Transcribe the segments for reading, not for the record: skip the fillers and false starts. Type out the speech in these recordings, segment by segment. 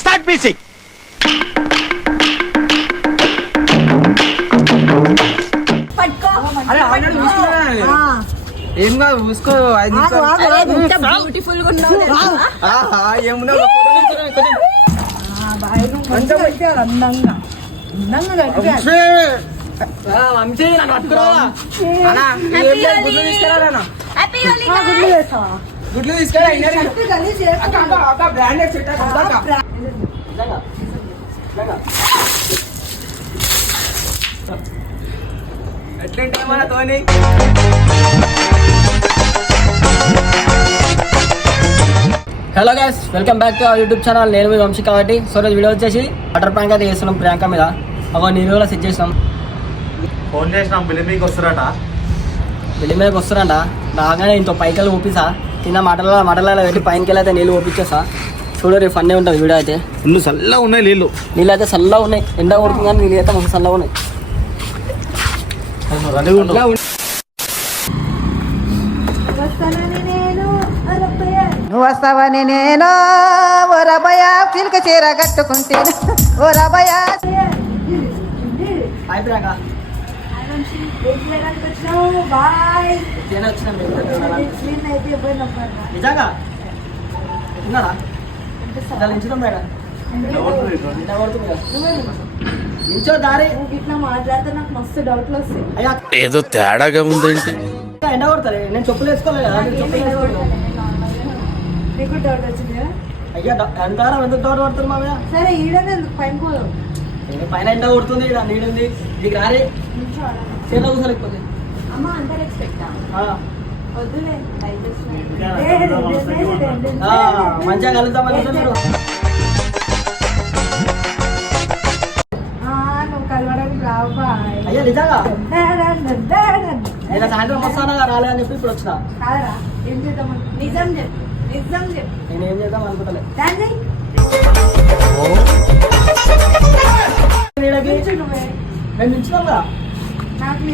Start music. ఏం కాదు చూసుకో. బ్యూటిఫుల్ గా ఉన్నావు. అందంగా గుడ్లు తీసుకురా. ఎట్లుంటే మన తోని hello guys, welcome back to our YouTube channel. నేను మీ వంశీ కాబట్టి సో రోజు వీడియో వచ్చేసి వాటర్ ప్రాంక్ అయితే చేస్తున్నాం ప్రియాంక మీద. ఒక నీళ్ళు కూడా సెట్ చేసినాం. ఫోన్ చేసినాం బిల్లి మీకు వస్తారట. బిల్లి మీదకి వస్తారంట. రాగానే ఇంత పైకలు ఊపిసా కింద మటలలో పెట్టి పైనకి అయితే నీళ్ళు ఊపించేసా. చూడరు ఫన్నీ ఉంటుంది వీడియో అయితే. ఫుల్ చల్లగా ఉన్నాయి నీళ్ళు. నీళ్ళు అయితే చల్లగా ఉన్నాయి. ఎండ కొడుతుంది కానీ నీళ్ళు అయితే మాకు చల్లగా ఉన్నాయి. నువ్వు వస్తావని నేను ఓ రబయ పిలక చీర కట్టుకుంటే ఓ రబయ. నిజంగా ఇంచో దారి ఇట్లా మాట్లాడితే నాకు మస్తు డౌట్లు వస్తాయి. ఏదో తేడాగా ఉందేంటి? ఎండ కొడతారు. నేను చెప్పులు వేసుకోలేదు కదా. చెప్పులు వేసుకోలేదు. నీకు డౌట్ వచ్చిందా? అయ్యా ఎంతగానో ఎందుకు డౌట్ పడుతుంది మామయ్య? సరే ఈడనే పైన పోదాం. పైన ఎండ కొడుతుంది, ఇక్కడ నీడుంది. నీకు రారే చేతిలో కూర్చోలేకపోతే అమ్మ అంతా ఎక్స్పెక్ట్ వద్దులే. మంచిగా కలుద్దాం అనుకుంటా మీరు. నువ్వు కలవడానికి రావు బాయ్. అయ్యా నిజంగా నేను సాయంత్రం వస్తానా రాలేదని చెప్పి ఇప్పుడు వచ్చిన. కాదరా ఏం చేద్దాం? నిజం చెప్పు, నిజం చెప్పు. నేను ఏం చేద్దాం అనుకుంటలే. మేము నిల్చున్నాం కదా. నాకు నీ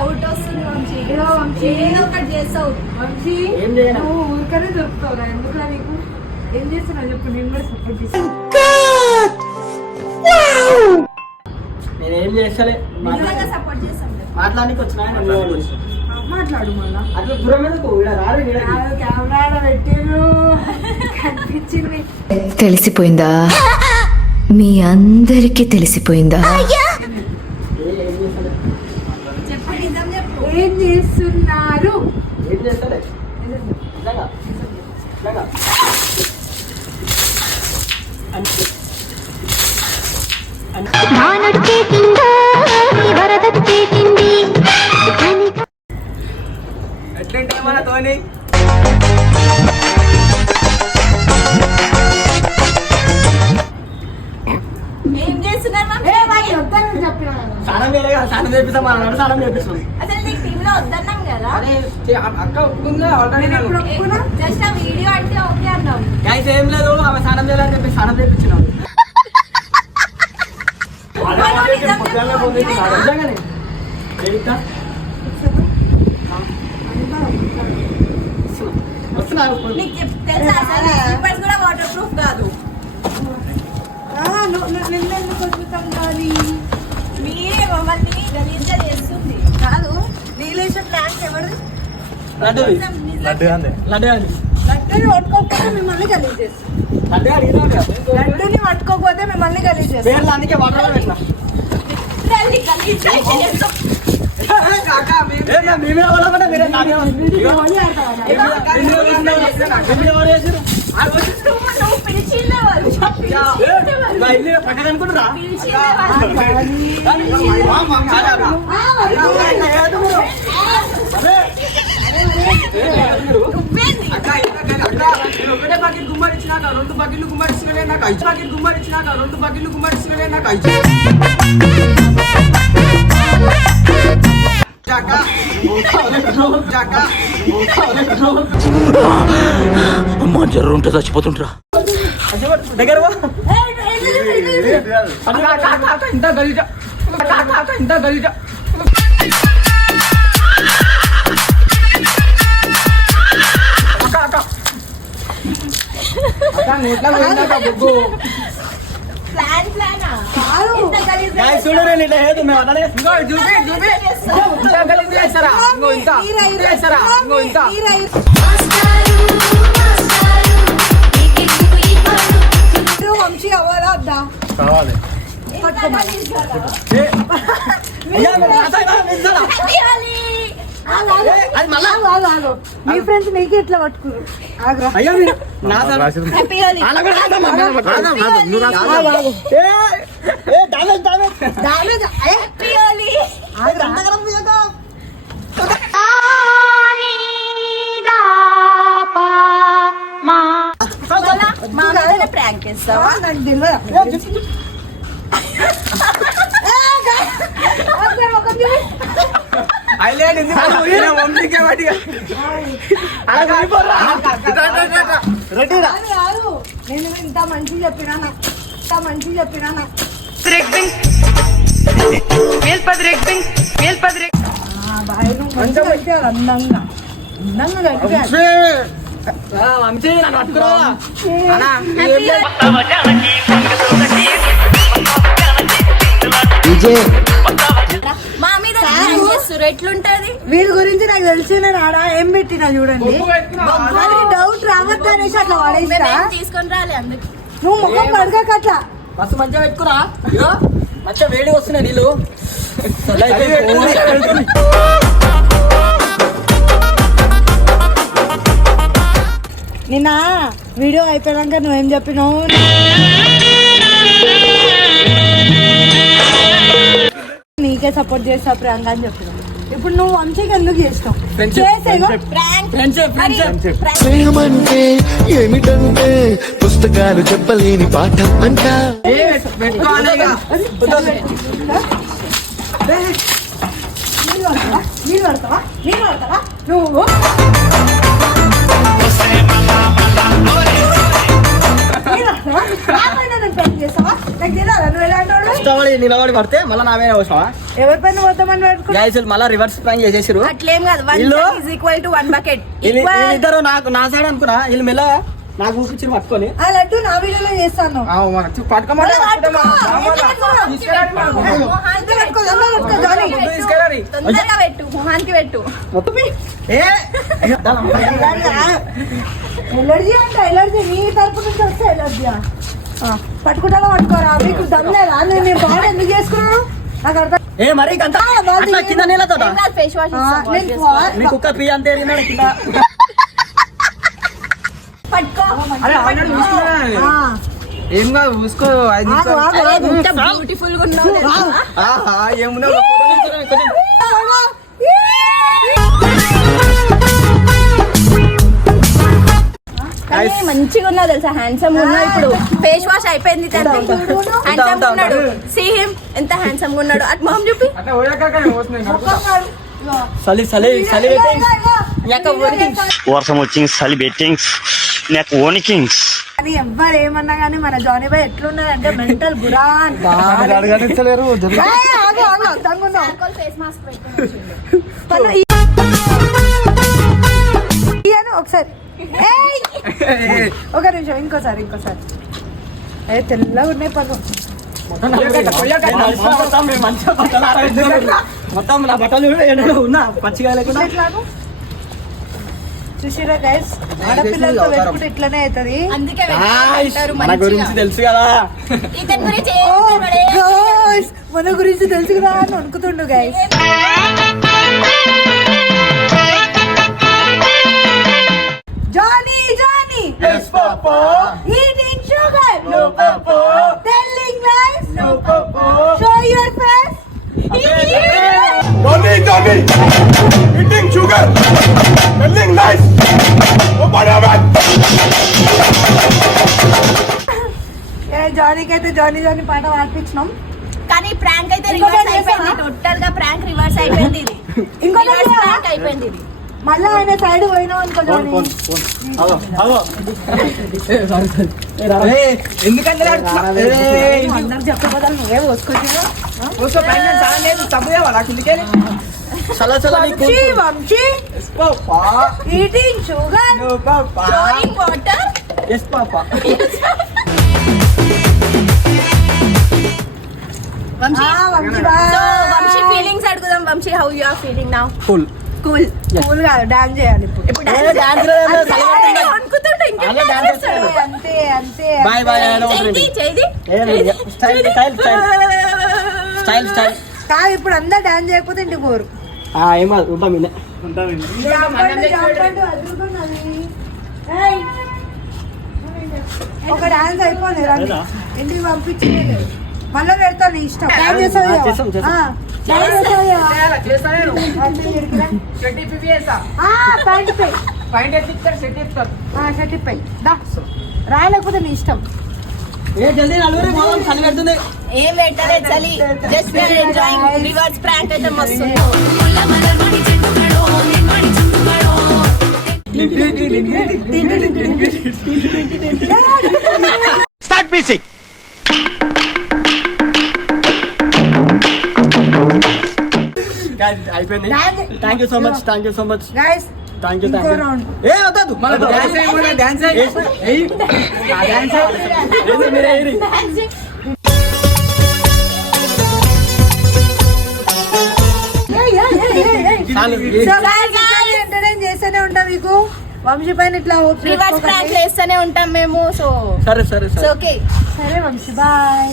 అవుట్ వస్తుంది వంశీ. ఏదో ఒకటి చేస్తావు వంశీ. ఏం చేయను. నువ్వు ఊరికనే దొరుకుతావురా. ఎందుకురా నీకు? ఏం చేస్తున్నావు చెప్పు, నేను కూడా సపోర్ట్ చేస్తాను. నేనేం చేస్తలే. సపోర్ట్ చేస్తాను. మాట్లాడానికి వచ్చినా మాట్లాడు మళ్ళా. అట్లా దూరం ఎందుకు? కెమెరా పెట్టిరు కనిపించింది. తెలిసిపోయిందా? మీ అందరికీ తెలిసిపోయిందా? ఏం చేస్తున్నారు? ఏం చేస్తలే. ఎట్లుంటే మన తోని ఏం చేస్తున్నారు? స్నానం చేయలే కదా. స్నానం చేపిస్తాం అన్నాడు. స్నానం చేపిస్తాం. అసలు నీకు టీమ్ లో వద్దన్నాం కదా. అదే అక్క ఒప్పుకుందా ఆల్రెడీ. జస్ట్ ఆ వీడియో అంటే ఓకే అన్నాం. గైస్ ఏం లేదు, ఆమె స్నానం చేయాలని చెప్పి స్నానం చేపించినాం. నిజంగానే వస్తున్నా. నీకు తెలుసా అసలు స్లిప్పర్స్ కూడా వాటర్ ప్రూఫ్ కాదు. నిన్నెందుకు వదులుతాం కానీ మీరే మమ్మల్ని గలీజ్గా చేస్తుంది. కాదు రియలేషన్ ప్లాన్స్ ఎవరు? లడ్డూని పట్టుకోకపోతే మిమ్మల్ని గలీజ్ చేస్తాం. లడ్డూని పట్టుకోకపోతే మిమ్మల్ని గలీజ్ చేస్తాం. పేర్లు అందుకే వాటర్ పెట్టినా. పక్కన అనుకుంటురా. ఒకటే బకెట్ గుమ్మడిచ్చినాక 2 బకెట్లు గుమ్మడిచ్చినలే నాకు 5 బకెట్ గుమ్మడిచ్చినాక 2 బకెట్లు గుమ్మడిచ్చినలే నాకు 5. అమ్మా జ్వరం ఉంటే చచ్చిపోతుంటరా. దగ్గర ఇంత గలీజ ప్లాన్ ఇంత గలీజ్గా Guys, చూడు నేను ఇట్లా లేదు మేము అన్నదే వంశీ అవ్వాలా వద్దా కావాలి. మీ ఫ్రెండ్స్ నీకు ఎట్లా పట్టుకురు అయ్యా మీరు నా happy Holi damage happy Holi మా మీద ప్రాంక్ చేస్తావా నాకు తెలియదు నేను ఇంత మంచిగా చెప్పినా అందంగా వంశీ నన్ను పట్టుకురావా మా మీద ప్రాంక్ చేస్తుర్రు ఎట్లుంటది వీళ్ళ గురించి నాకు తెలిసిన ఆడ ఏం పెట్టినా చూడండి డౌట్ రావద్దు అనేసి అట్లా వాడేసిరా మేమేం తీసుకొని రాలే అందుకు నువ్వు ముఖం పడక అట్లా మస్తు మంచిగా పెట్టుకురా మంచిగా వేడి వస్తున్నాయి నీళ్ళు నిన్న వీడియో అయిపోయాక నువ్వేం చెప్పినావు నీకే సపోర్ట్ చేస్తా ప్రియాంక అని చెప్పినావు ఇప్పుడు నువ్వు వంశీకి ఎందుకు చేస్తావు చేసేగో స్నేహం అంటే ఏమిటంటే పుస్తకాలు చెప్పలేని పాఠం అంట నీళ్ళు పడతావా నువ్వు నిలబడి పడితే మళ్ళీ నా మీద వస్తావా ఎవరి పైన పోతామని పెట్టుకో గైస్ మళ్ళీ రివర్స్ ప్రాంక్ చేసేసారు అట్లేం కాదు వన్ బకెట్ ఇద్దరు నాకు నా సైడ్ అనుకున్నా వీళ్ళు మెల్ల నాకు ఊపించి పట్టుకొని ఆ లడ్డు నా వీడియోలో చేస్తాను తొందరగా పెట్టు మొహానికి పెట్టు ఎలర్జీ అంట ఎలర్జీ నీ తరపు నుంచి వస్తే ఎలర్జీ పట్టుకుంటారా పట్టుకోరా మీకు దమ్లేదా నేను బాగా ఎందుకు చేసుకున్నాను నాకు అర్థం ఏ మరి కింద నీళ్ళతో ఫేస్ వాష్ మీ కుక్క పీ అంతే తిన్నాడు కింద పట్టుకో ఏం కాదు చూసుకో ఎంత బ్యూటిఫుల్ గా ఉన్నావు ఏమున్నా మంచిగా ఉన్నావు తెలుసా హ్యాండ్సమ్ ఉన్నావు ఇప్పుడు ఫేస్ వాష్ అయిపోయింది హ్యాండ్సమ్ ఉన్నాడు సీ హిమ్ ఎంత హ్యాండ్సమ్ గా ఉన్నాడు అటు మొహం చూపి చలి చలి చలి వర్షం వచ్చింది చలి బెట్టింగ్స్ నాకు ఓనికింగ్స్ కానీ ఎవ్వరు ఏమన్నా కానీ మన జానీ బాయ్ ఎట్లున్నాడంటే మెంటల్ బురాన్ ఫేస్ మాస్క్ పెట్టుకుని ఒకసారి ఒక నిమిషం ఇంకోసారి ఏ తెల్లగా ఉన్నాయి పదం మొత్తం నా బట్టలు ఉన్నా పచ్చిగా లేకుండా చూసిరా గైస్ ఆడపిల్లలతో పెట్టుకుంటే ఇట్లనే అవుతుంది అందుకే మన గురించి తెలుసు కదా ఇతని గురించి మన గురించి తెలుసు కదా అని అనుకుతుండు guys Johnny! Yes, Papa. Eating sugar? No, Papa. Telling lies? No, Papa. Show your face? Johnny! Eating sugar. Telling lies. Open your mouth. జానీకి అయితే జానీ పాట పాడిపించినాం కానీ ప్రాంక్ అయితే రివర్స్ అయిపోయింది టోటల్ గా ప్రాంక్ రివర్స్ అయిపోయింది ఇది ఇంకో ప్రాంక్ అయిపోయింది ఇది మళ్ళా ఆయన సైడ్ పోయినాం అనుకో జానీ ఎందుకంటే అందరు చెప్పబోదాలు నువ్వే పోసుకొచ్చినా ఈటింగ్ షుగర్ షోయింగ్ వాటర్ ఎస్ పాప. Vamshi Vamshi boy. So Vamshi feelings అడుగుదాం. Vamshi how you are feeling now? Cool. Cool. Cool కాదు, డాన్స్ చేయాలి ఇప్పుడు. ఇప్పుడు డాన్స్ అనుకుంటుంటే ఇంకా అదే డాన్స్ చేస్తాడు. అంతే అంతే బాయ్ బాయ్ అని చేయి స్టైల్ స్టైల్ స్టైల్ స్టైల్. కాదు, ఇప్పుడు అందరు డాన్స్ చేయకపోతే ఇంటికి పోరు. ఏమో ఉంటాం ఇన్నే. ఏయ్. ఒక డాన్స్ అయిపోయింది, రండి. ఇంటికి పంపించలేదు, మళ్ళీ పెడతాను నీ ఇష్టం. డాన్స్ చేస్తావు కదా? చేస్తాం, చేస్తాం. డాన్స్ చేస్తావు కదా? అంటే ఇక్కడికి రా. ప్యాంట్ పై షర్ట్ పై దా. రాయలేకపోతే నీ ఇష్టం. ఏ జల్దీ నలుగురే పోదాం, చలి పెడుతుంది. ఏం పెట్టలే చలి. Just we are enjoying. Reverse prank అయితే మస్తు. Start music. అయిపోయింది. Thank you so much, thank you so much, guys thank you, ఇంకో థ్యాంక్ యూ. రౌండ్. ఏ వద్దు డాన్స్ ఎంటర్టైన్ చేస్తూనే ఉంటాం మీకు. వంశీ పైన ఇట్లా రివర్స్ ప్రాంక్ చేస్తూనే ఉంటాం మేము. సో సరే సరే ఓకే. సరే వంశీ బాయ్.